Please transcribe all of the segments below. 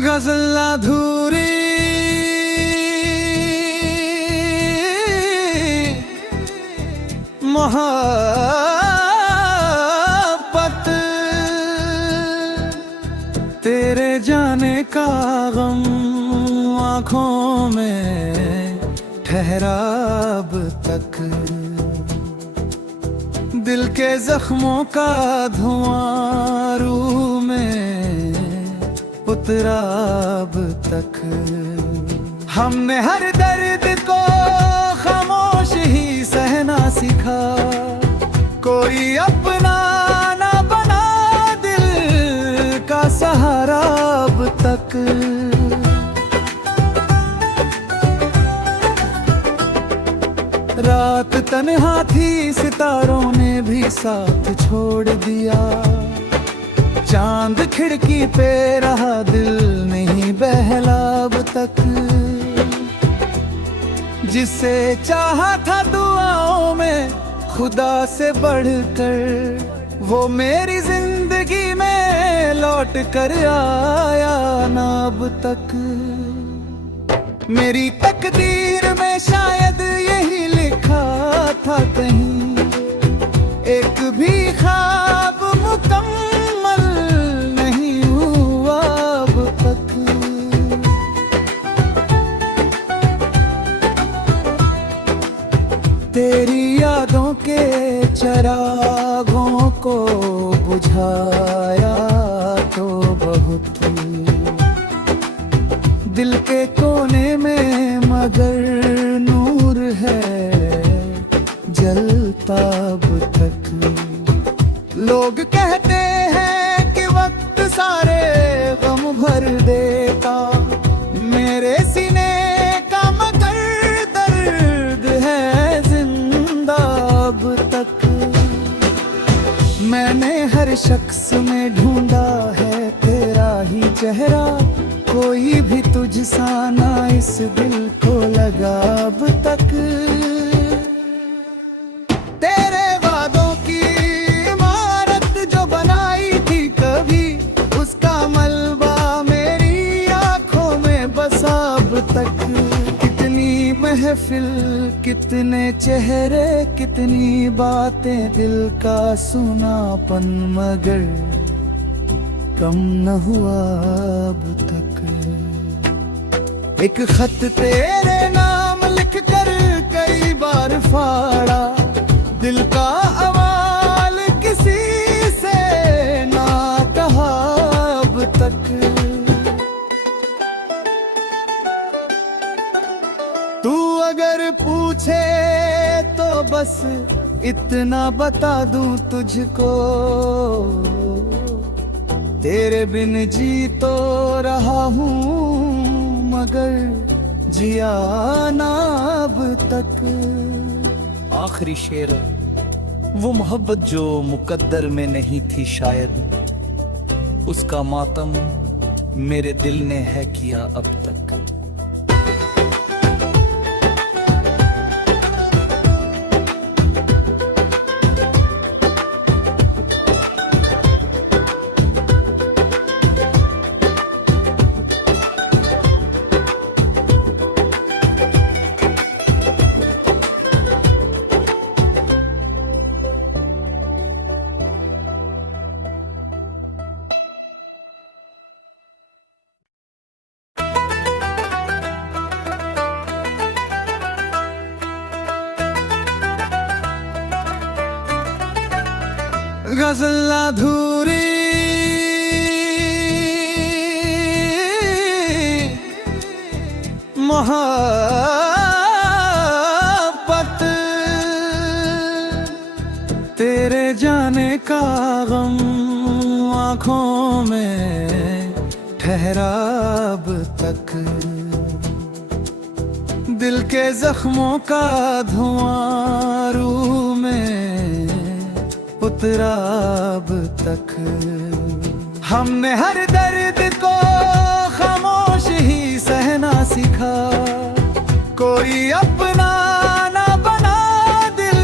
गजल अधूरी मोहब्बत तेरे जाने का गम आँखों में ठहरा अब तक। दिल के जख्मों का धुआं रूह में उतरा अब तक। हमने हर दर्द को खामोश ही सहना सीखा। कोई अपना ना बना दिल का सहारा अब तक। रात तन्हा थी, सितारों ने भी साथ छोड़ दिया। चांद खिड़की पे रहा, दिल नहीं बहला अब तक। जिसे चाहा था दुआओं में खुदा से बढ़कर, वो मेरी जिंदगी में लौट कर आया ना अब तक। मेरी तकदीर में शायद यही लिखा था कहीं, एक भी ख्वाब मुकम्मल नहीं हुआ अब तक। तेरी यादों के चरागों को बुझाया तो बहुत दिल के कोने में, मगर नूर है जलता अब तक। लोग कहते हैं कि वक्त सारे गम भर देता, मेरे सीने का मगर दर्द है जिंदा अब तक। मैंने हर शख्स में ढूंढा है तेरा ही चेहरा, कोई भी तुझसा ना इस दिल को लगा अब तक। तेरे वादों की इमारत जो बनाई थी कभी, उसका मलबा मेरी आंखों में बसा अब तक। कितनी महफिल, कितने चेहरे, कितनी बातें, दिल का सुनापन मगर कम न हुआ अब तक। एक खत तेरे नाम लिख कर कई बार फाड़ा, दिल का अवाल किसी से ना कहा अब तक। तू अगर पूछे तो बस इतना बता दूं तुझको, तेरे बिन जी तो रहा हूँ मगर जिया ना अब तक। आखिरी शेर, वो मोहब्बत जो मुकद्दर में नहीं थी शायद, उसका मातम मेरे दिल ने है किया अब तक। गजल अधूरी मोहब्बत तेरे जाने का गम आँखों में ठहरा अब तक। दिल के जख्मों का धुआं रूह में उतरा अब तक। हमने हर दर्द को खामोश ही सहना सीखा। कोई अपना ना बना दिल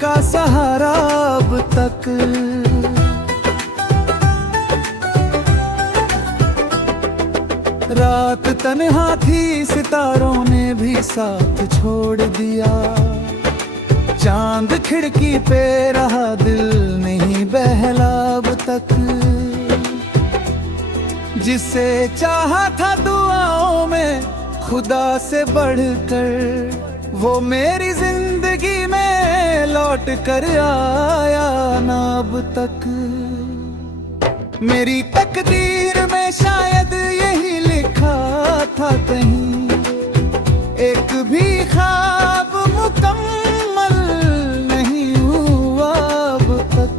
का सहारा अब तक। तन्हा थी सितारों ने भी साथ छोड़ दिया। चांद खिड़की पे रहा दिल नहीं बहला अब तक। जिसे चाहा था दुआओं में खुदा से बढ़कर, वो मेरी जिंदगी में लौट कर आया ना अब तक। मेरी तकदीर में शायद यही लिखा था कहीं, एक भी ख्वाब मुकम्मल नहीं हुआ अब तक।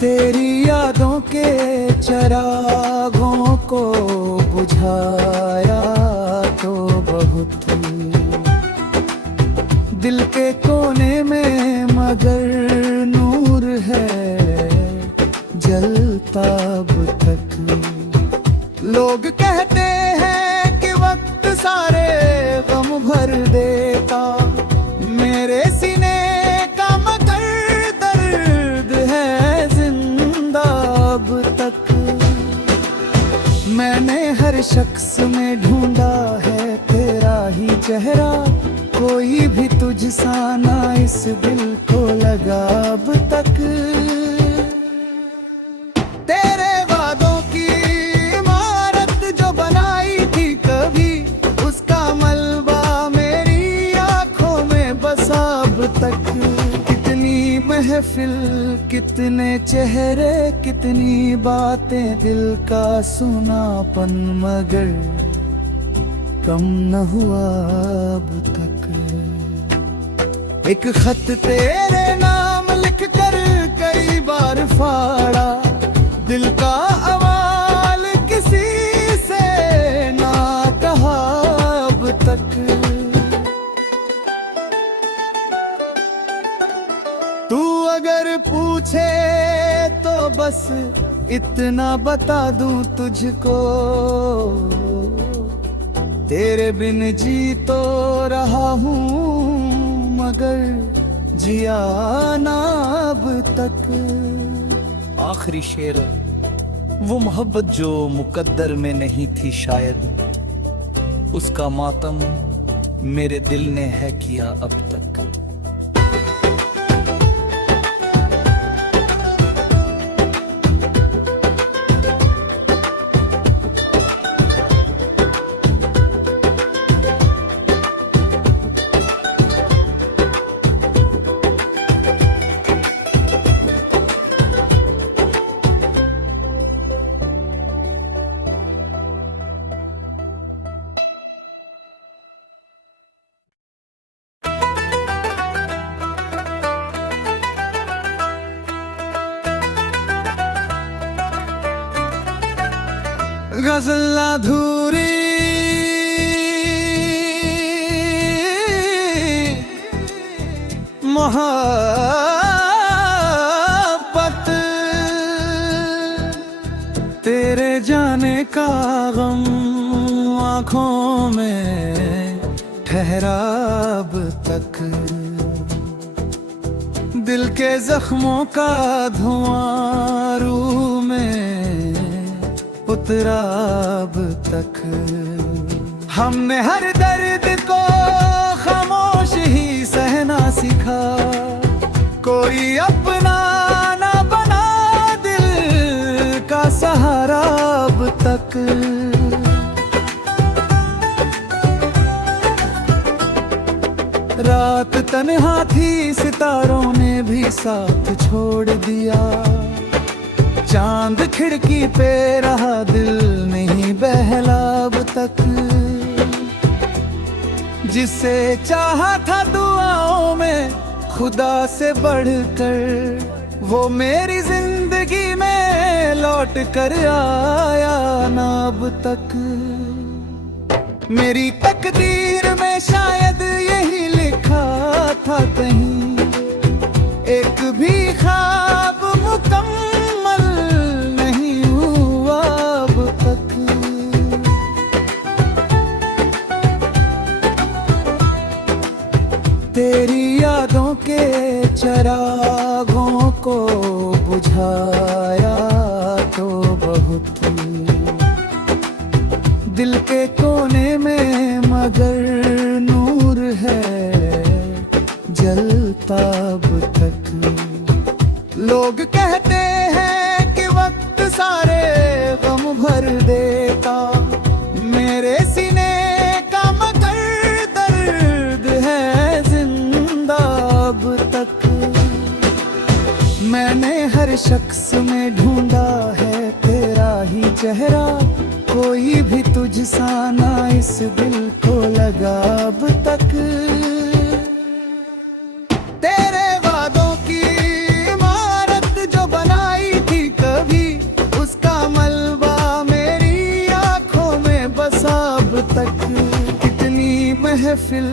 तेरी यादों के चरागों को बुझाया तो बहुत दिल के कोने में, मगर नूर है जलता अब तक। लोग कहते हैं कि वक्त सारे गम भर देता, मेरे सीने का मगर दर्द है जिंदा अब तक। मैंने हर शख्स में ढूंढा है तेरा ही चेहरा, कोई भी तुझसा ना इस दिल को लगा अब तक। तेरे वादों की इमारत जो बनाई थी कभी, उसका मलबा मेरी आंखों में बसा अब तक। कितनी महफिल, कितने चेहरे, कितनी बातें, दिल का सुनापन, मगर कम न हुआ अब तक। एक खत तेरे नाम लिख कर कई बार फाड़ा, दिल का अवाल किसी से ना कहा अब तक। तू अगर पूछे तो बस इतना बता दूं तुझको, तेरे बिन जी तो रहा हूँ मगर जिया ना अब तक। आखिरी शेर, वो मोहब्बत जो मुकद्दर में नहीं थी शायद, उसका मातम मेरे दिल ने है किया अब तक। गज़ल अधूरी मोहब्बत, तेरे जाने का गम आँखों में ठहरा अब तक। दिल के जख्मों का धुआं रूह में उतरा अब तक। हमने हर दर्द को खामोश ही सहना सीखा, कोई अपना ना बना दिल का सहारा अब तक। रात तन्हा थी सितारों ने भी साथ छोड़ दिया। चांद खिड़की पे रहा दिल नहीं बहला अब तक। जिसे चाहा था दुआओं में खुदा से बढ़कर, वो मेरी जिंदगी में लौट कर आया ना अब तक। मेरी तकदीर में शायद यही लिखा था कहीं, एक भी ख्वाब मुकम्मल नहीं हुआ अब तक। तेरी यादों के चरागों को बुझाया दिल के कोने में मगर नूर है जलता अब तक। लोग कहते हैं कि वक्त सारे गम भर देता, मेरे सीने का मगर दर्द है जिंदा अब तक। मैंने हर शख्स में ढूंढा है तेरा ही चेहरा, कोई भी तुझसा ना इस दिल को लगा अब तक। तेरे वादों की इमारत जो बनाई थी कभी, उसका मलबा मेरी आंखों में बसा अब तक। कितनी महफिल,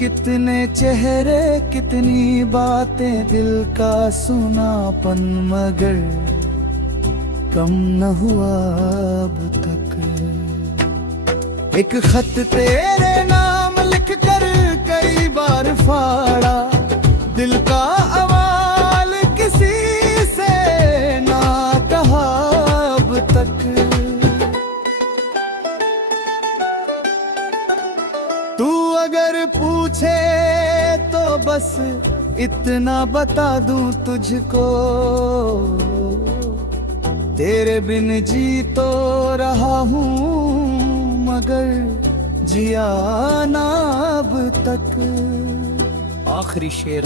कितने चेहरे, कितनी बातें, दिल का सुनापन मगर कम न हुआ अब तक। एक खत तेरे नाम लिख कर कई बार फाड़ा, दिल का अवाल किसी से ना कहा अब तक। तू अगर पूछे तो बस इतना बता दूं तुझको, तेरे बिन जी तो रहा हूँ मगर जिया ना अब तक। आखिरी शेर,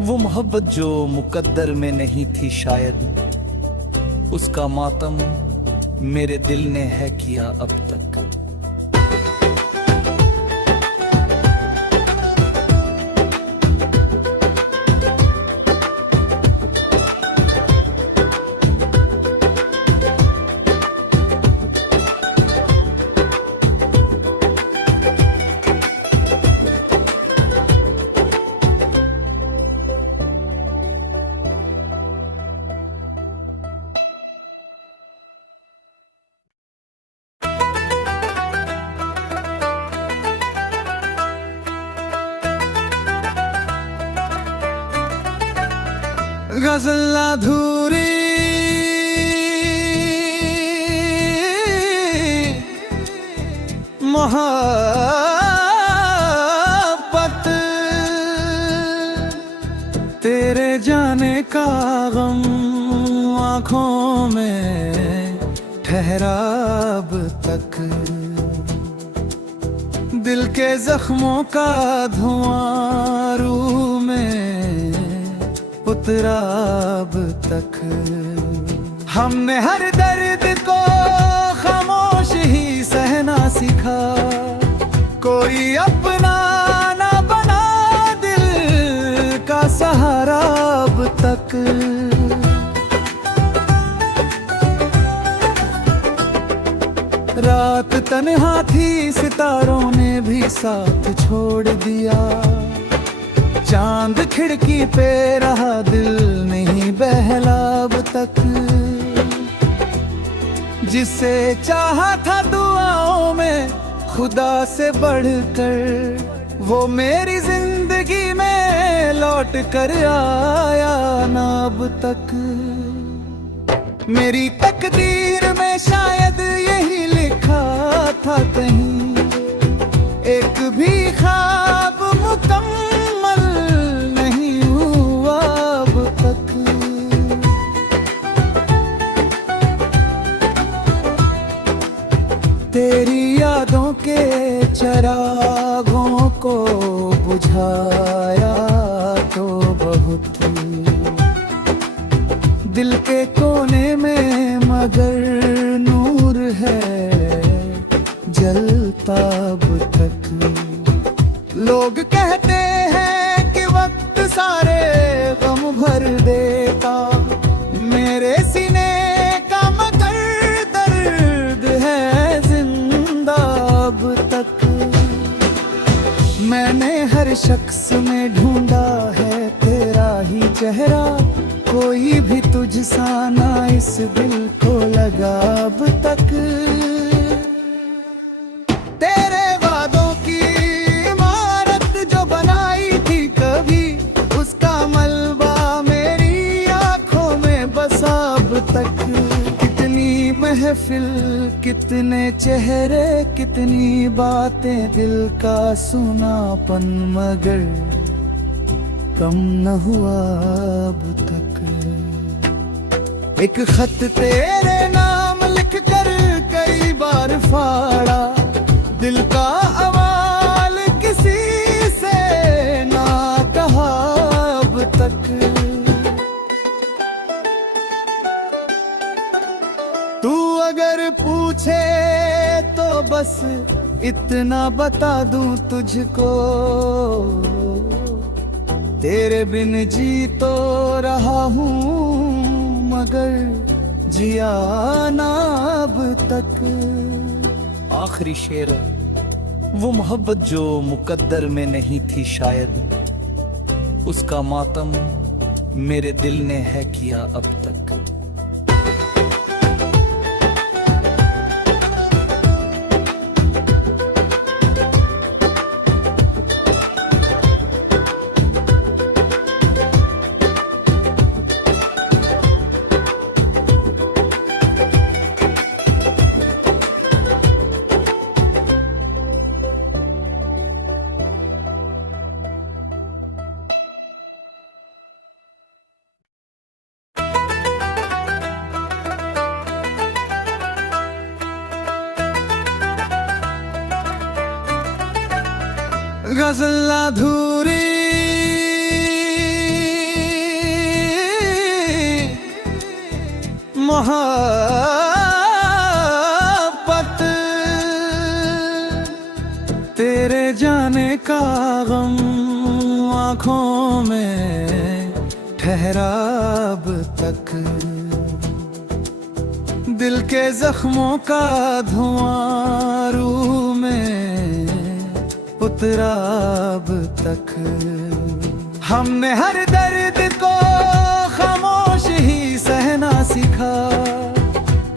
वो मोहब्बत जो मुकद्दर में नहीं थी शायद, उसका मातम मेरे दिल ने है किया अब तक। गज़ल अधूरी मोहब्बत, तेरे जाने का गम आँखों में ठहरा अब तक। दिल के जख्मों का धुआं रूह में उतरा अब तक। हमने हर दर्द को खामोश ही सहना सीखा, कोई अपना ना बना दिल का सहारा अब तक। रात तन्हा थी, सितारों ने भी साथ छोड़ दिया, चांद खिड़की पे रहा, दिल नहीं बहला अब तक। जिसे चाहा था दुआओं में खुदा से बढ़कर, वो मेरी जिंदगी में लौट कर आया ना अब तक। मेरी तकदीर में शायद यही लिखा था कहीं, एक भी ख्वाब मुकम्मल नहीं हुआ अब तक। तेरी यादों के चरागों को बुझाया तो बहुत, दिल के कोने में मगर नूर है जलता अब तक। लोग कहते हैं कि वक्त सारे गम भर देता, मेरे सीने का मगर दर्द है जिंदा अब तक। मैंने हर शख्स में ढूंढा है तेरा ही चेहरा, कोई भी तुझसा ना इस दिल को लगा अब तक। तेरे वादों की इमारत जो बनाई थी कभी, उसका मलबा मेरी आंखों में बसा अब तक। कितनी महफिल, कितने चेहरे, कितनी बातें, दिल का सुनापन, मगर कम न हुआ अब तक। एक खत तेरे नाम लिख कर कई बार फाड़ा, दिल का अवाल किसी से ना कहा अब तक। तू अगर पूछे तो बस इतना बता दूं तुझको, तेरे बिन जी तो रहा हूँ मगर जिया ना अब तक। आखिरी शेर, वो मोहब्बत जो मुकद्दर में नहीं थी शायद, उसका मातम मेरे दिल ने है किया अब तक। गज़ल अधूरी मोहब्बत, तेरे जाने का गम आँखों में ठहरा अब तक। दिल के जख्मों का धुआं रूह में उतरा अब तक। हमने हर दर्द को खामोश ही सहना सीखा,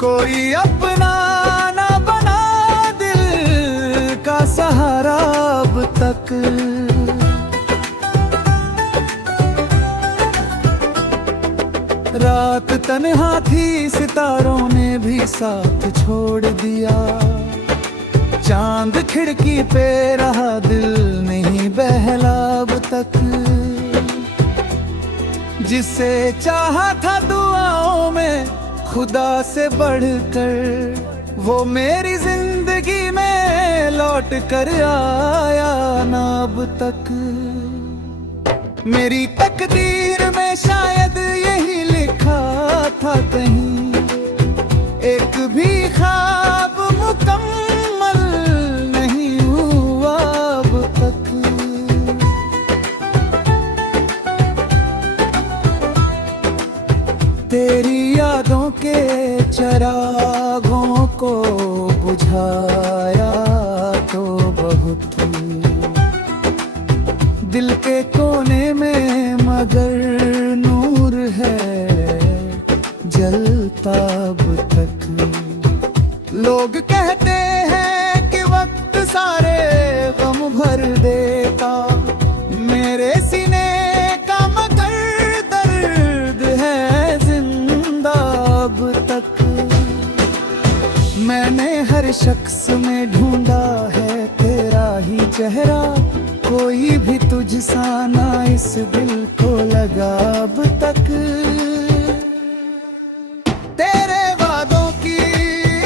कोई अपना ना बना दिल का सहारा अब तक। रात तन्हा थी, सितारों ने भी साथ छोड़ दिया, चांद खिड़की पे रहा, दिल नहीं बहला अब तक। जिसे चाहा था दुआओं में खुदा से बढ़कर, वो मेरी जिंदगी में लौट कर आया ना अब तक। मेरी तकदीर में शायद यही लिखा था कहीं, एक भी ख्वाब मुकम्मल नहीं हुआ अब तक। तेरी यादों के चरागों को बुझाया तो बहुत, दिल के कोने में मगर नूर है जलता अब तक। लोग कहते हैं कि वक्त सारे गम भर देता, मेरे सीने का मगर दर्द है जिंदा अब तक। मैंने हर शख्स में ढूंढा है तेरा ही चेहरा, कोई भी तुझसा ना इस दिल को लगा अब तक। तेरे वादों की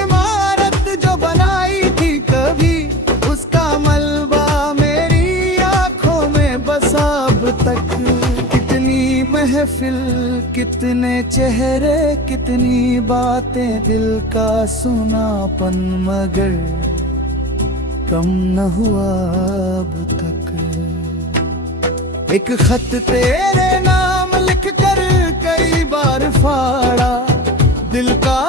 इमारत जो बनाई थी कभी, उसका मलबा मेरी आंखों में बसा अब तक। कितनी महफिल, कितने चेहरे, कितनी बातें, दिल का सुनापन, मगर कम न हुआ अब तक। एक खत तेरे नाम लिख कर कई बार फाड़ा, दिल का